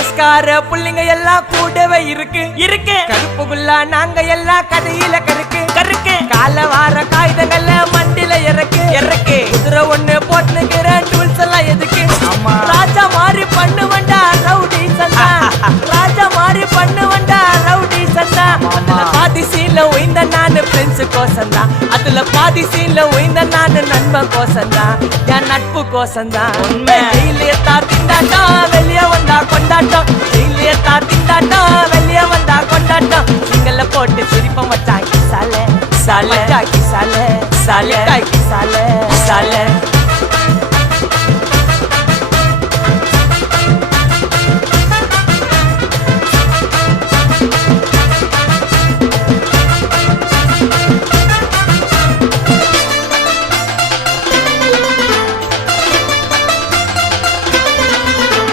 பேஸ்கார புள்ளிங்க எல்லாம் கூடவே இருக்கு கருப்புக்குள்ள நாங்க எல்லாம் கதையில கருக்கு கால வார காகிதங்கள்ல மண்டில இறக்கு குதிரை ஒண்ணு போட்டுக்கிறேன் டூல்ஸ் எல்லாம் எதுக்கு ராஜா மாதிரி பண்ணுவண்டா ரவுடி சந்தா ராஜா மாதிரி பண்ணுவண்டா ரவுடி சந்தா அதுல பாதி சீன்ல உயிந்த நானு ஃப்ரெண்ட்ஸ் கோசந்தா அதுல பாதி சீன்ல உயிந்த நானு நண்பன் கோசந்தா என் நட்பு கோசந்தா ஜெயிலே திண்டாட்டம் வெளியே வந்தா கொண்டாட்டம் ஜெயிலே திண்டாட்டம் வெளியே வந்தா கொண்டாட்டம் சிங்கல்ல போட்டு சிரிப்ப மச்சாக்கி சாலே சாலே சாலே சாலே சாலே